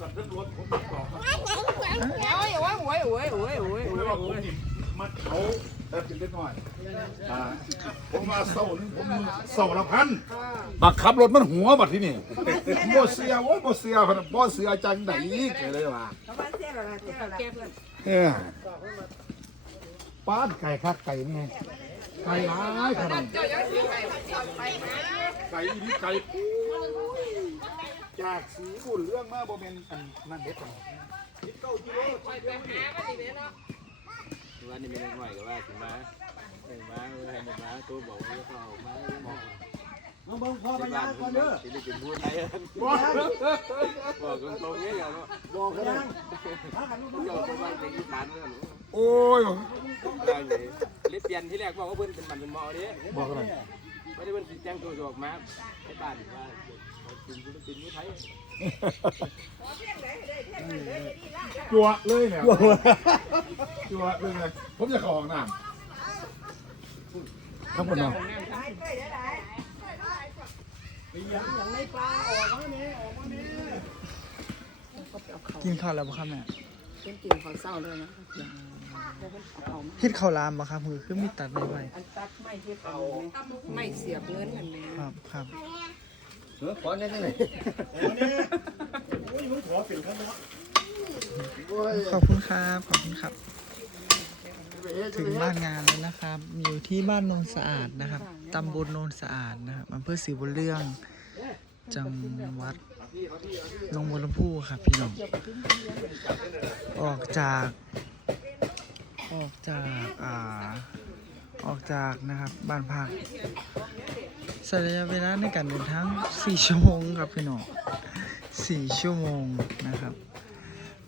กับรถรถผมติดต่อมา Ôi, ôi, ôi, ôi, ôi, ôi, ผม ôi, ว่าผมนี่มาเขาแต่เป็นเล็กน้อยอ่าผมมาเศร้าหนึงผมเศร้าละพันบักขับรถมันหัวบัดที่นี่บ่เสียโอ้บ่เสียพะนบ่เสียจังไดอีกเลยว่าเออป้านไก่คักไก่แม่ไก่หลายขนาดไก่อีนี่ไก่ปู จากสีบุญเรื่องมาบ่แม่นอันนั่นเด็ดหรอกว่านี่ไม่ได้หน่อยก็ว่าถึงมาถึงมาเออให้มาตัวบอกว่าเขาเอามาบอกน้องเบิ่งพ่อพญาก่อนเด้อที่ได้เป็นผู้ไทยบ่บอกตรงๆนี้อย่างเนาะบอกกันยังเจ้าเป็นวันเป็นที่ฐานเนาะโอ้ยได้เลยเล็บเปลี่ยนที่แรกบอกว่าเพิ่นเป็นมันเป็นหมอเด้บอกอะไรไม่ได้เพิ่นแจ้งตัวออกมาให้บ้านว่าเป็นผู้เป็นผู้ไทย จัวเลยเนี่ยจัวเลยไงผมจะเข้าห้องน้ำครับผมเนาะกินข้าวแล้วบ่ครับแม่ Cái tiền còn sau rồi nó. เฮ็ดข้าวหลามบ่ครับคือคือมีตัดไว้ไว้ Ăn tắt mày hết rồi. Mày xiệp lớn hơn nè. ครับครับ ขอแน่จังไหนขอบคุณครับ ขอบคุณครับ ถึงบ้านงานแล้วนะครับ อยู่ที่บ้านโนนสะอาดนะครับตำบลโนนสะอาดนะครับอำเภอศรีบุญเรื่อง จังหวัดหนองบัวลำพูครับพี่น้อง ออกจาก ออกจาก อ่า ออกจากนะครับ บ้านพัก ใช้ระยะเวลาในการเดินทาง4ชั่วโมงครับพี่น้อง4ชั่วโมงนะครับ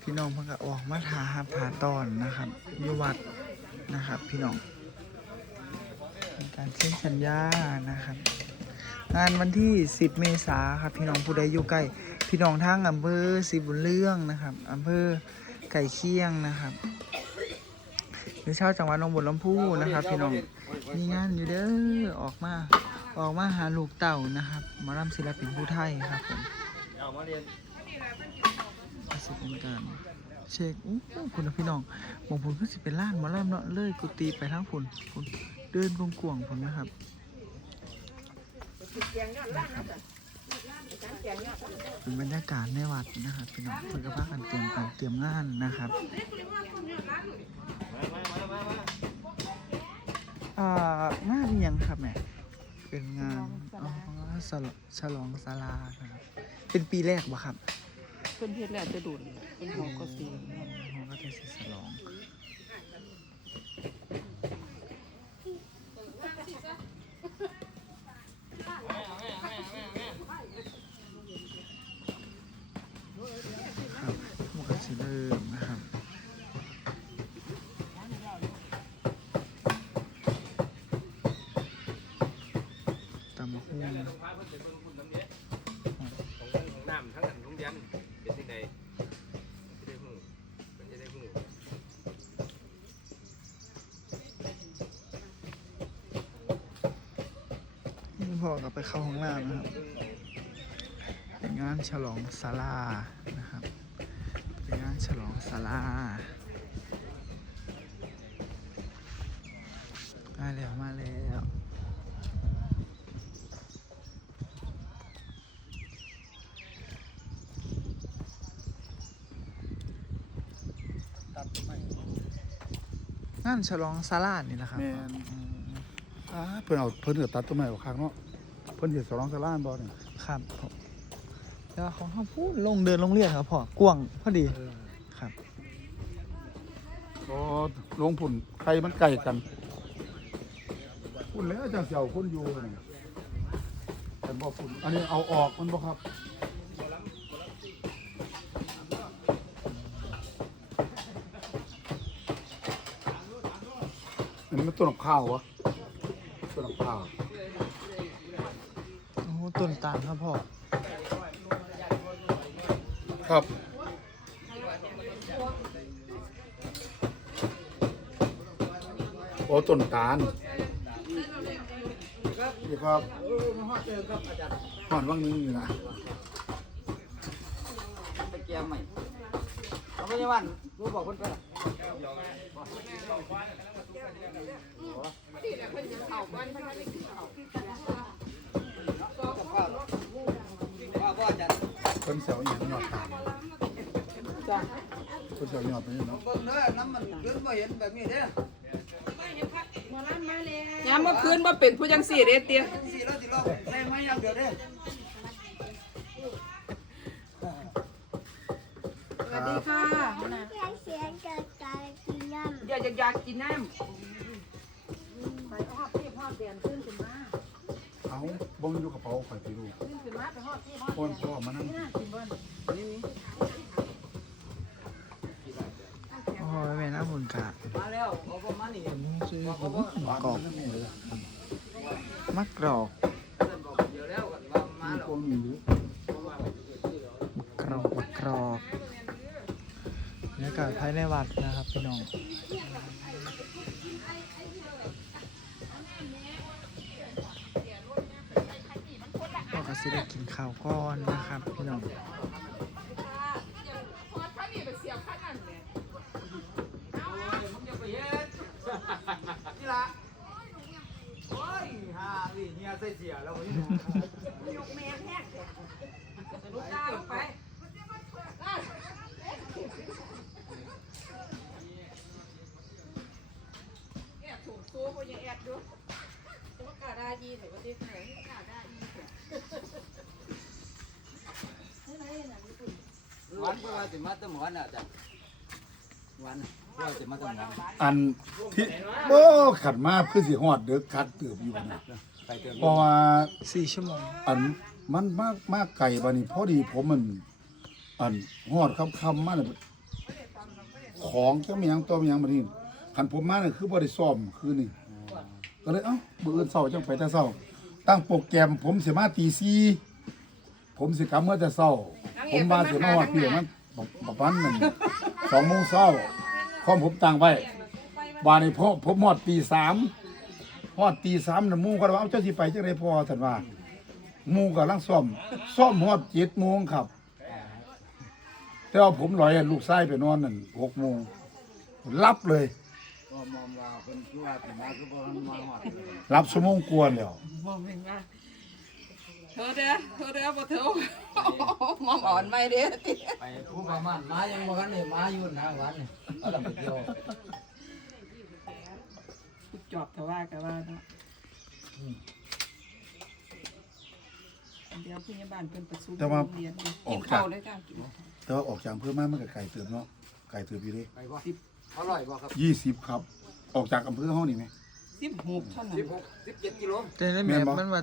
พี่น้องเพิ่งก็ออกมาทาหาตอนนะครับอยู่วัดนะครับ พี่น้องการเซ็นสัญญานะครับ งานวันที่ 10 เมษาครับ พี่น้องผู้ใดอยู่ใกล้พี่น้องทางอำเภอศรีบุญเรื่องนะครับอำเภอไก่เคียงนะครับหรือชาวจังหวัดหนองบัวลำพูนะครับ พี่น้องมีงานอยู่เด้อออกมา ออกมาหาลูกเต่านะครับหมารำศิลปินผู้ไทยครับผมเอามาเรียนก็สิเป็นการเช็คอู้หูคุณนะพี่น้องบางผลก็สิเป็นล้านหมาล่ำเนาะเลยกุฏิไปทางผลผลเดินกวงๆผลนะครับเป็นบรรยากาศในวัดนะครับพี่น้องเพื่อนก็พากันเตรียมการเตรียมงานนะครับอ่างานอิหยังครับแม่ เป็นงานอ๋อฉลองฉลองศาลาครับเป็นปีแรกบ่ครับ Phân thiết là tôi đủ. Phân hồ có gì. เขาก็จะสิฉลองครับมันก็สิเริ่มนะครับ ตำมะฮุ่ง น้ำทั้งนั้นโรงเรียนเป็นที่ใดจะได้หูมันจะได้หู นี่พ่อก็ไปเข้าห้องน้ำนะครับเป็นงานฉลองศาลานะครับเป็นงานฉลองศาลามาแล้วมาแล้วตัดไปงานฉลองศาลานี่แหละครับแม่นอืมอ่าเพิ่นเอาเพิ่นก็ตัดต้นไม้ออกข้างเนาะ เพิ่นสิสร้องสลานบ่เนี่ยครับผมแล้วของเขาพูดลงเดินลงเรียนครับพ่อกว้างพอดีครับก็ลงพุ่นใครมันใกล้กันพุ่นแล้วจังสิเอาคนอยู่นี่แต่บ่พุ่นอันนี้เอาออกมันบ่ครับอันนี้มันต้นข้าววะต้นข้าวโอ้โห ต้นตาลครับพ่อ ครับ โอ้ต้นตาลนี่ครับห่อนว่างนึงอยู่นะไปเก็จมใหม่เอาไปยังวันรู้บอกคนไปละที่เนี่ยเพิ่นสิเข้าบ้านเพิ่นบ่ได้กินข้าวว่า เพิ่นเสียวอย่างยอดตามจ้ะเพิ่นเสียวยอดไปนี่เนาะเบิ่งเด้อน้ำมันเลื่อนมาเห็นแบบนี้เด้อยามมื้อคืนบ่เป็นผู้จังซี่เด้เตี้ยสี่แล้วสิลอกใส่ไม้ยังเดียวเด้อสวัสดีค่ะเสียงเกิดการกินน้อยากอยากอยากกินน้ำเอา บ่มีอยู่กระเป๋าข่อยไปดูคนพ่อมานั่งโอ้ยแม่น้ำบุญกะมาแล้วเอาประมาณนี้ซื้อผมกรอบมักกรอกเดี๋ยวแล้วกันว่ามาแล้วคนอยู่กรอกมักกรอกบรรยากาศภายในวัดนะครับพี่น้อง ก็สิได้กินข้าวก้อนนะครับ พี่น้องนี่ละโอ้ยฮาดิเฮียใส่เสียแล้วนี่ลูกตาลงไป วันก็ว่าสิมาตั้งวันอะจ้ะวันว่าสิมาตั้งวันอันที่บ่ขัดมาคือสิฮอดเด้อคัดเติบอยู่นะไปเติมเพราะว่าสี่ชั่วโมงอันมันมากมากไก่บานี่พอดีผมมัน อันฮอดค่ำๆมาเนี่ยของจังมีหยังตัวมีหยังมานี่คันผมมาเนี่ยคือบ่ได้ซ่อมคืนนี่ ก็เลยเอ้ามื้ออื่นเช้าจังไปแต่เช้า ตั้งโปรแกรมผมสิมาตี4ผมสิกลับเมื่อแต่เช้า ผมว่าสิมาฮอดพี่มันประมาณนั้น2โมงเช้าพร้อมผมตั้งไว้บาดนี้พอผมฮอดตีสามฮอดตีสามน่ะหมู่ก็ว่าเอาเจ้าสิไปจังได๋พอท่านว่าหมูกับลังซ่อมซ่อมฮอดเจ็ดโมงครับ แต่ว่าผมลอยลูกไส้ไปนอนนั่นหกโมงรับเลยก็มองว่าเป็นคือว่าสิมาคือบ่มาฮอดรับชั่วโมงกวนแล้วมอง เป็นไงเธอเด้อเธอเด้อบ่เธอมองอ่อนไม่เด้อติไปผู้ประมาณมายังบ่กันนี่มาอยู่นะวันนี่ก็ต้องไปเที่ยวจอบแต่ว่าก็ว่าเนาะเดี๋ยวพยาบาลเพิ่นประชุมแต่ว่าโรงเรียนอยู่อกิอนกจาข้ากวเลยจ้ากินแต่ว่าออกจากอำเภอมามันก็ไก่เติมเนาะไก่เติมอยู่ดิไปบ่อร่อยบ่ครับยี่สิบครับ ออกจากอำเภอห้องนี่ไหม สิบหกเท่านั้น16 17กิโลแต่ในแมพมันว่า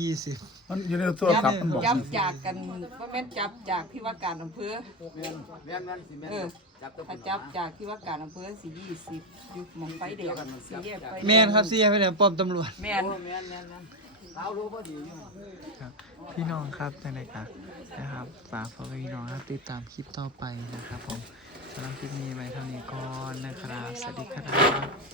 ยี่สิบมันอยู่ในโทรศัพท์มันบอกจับจากกันว่าแม่นจับจากที่ว่าการอำเภอแม่นแม่นแม่นสิแม่นเออจับตัวถ้าจับจากที่ว่าการอำเภอสี่ยี่สิบอยู่หมองไฟแดงสี่แยกไฟดงแมนครับเสียไปเนี่ยป้อมตำรวจแม่นโอ้แม่นแม่นแม่นเรารู้พอดีอยู่ครับพี่น้องครับจังไดครับนะครับฝากพ่อแม่พี่น้องครับติดตามคลิปต่อไปนะครับผมสำหรับคลิปนี้ไว้เท่านี้ก่อนนะครับสวัสดีครับ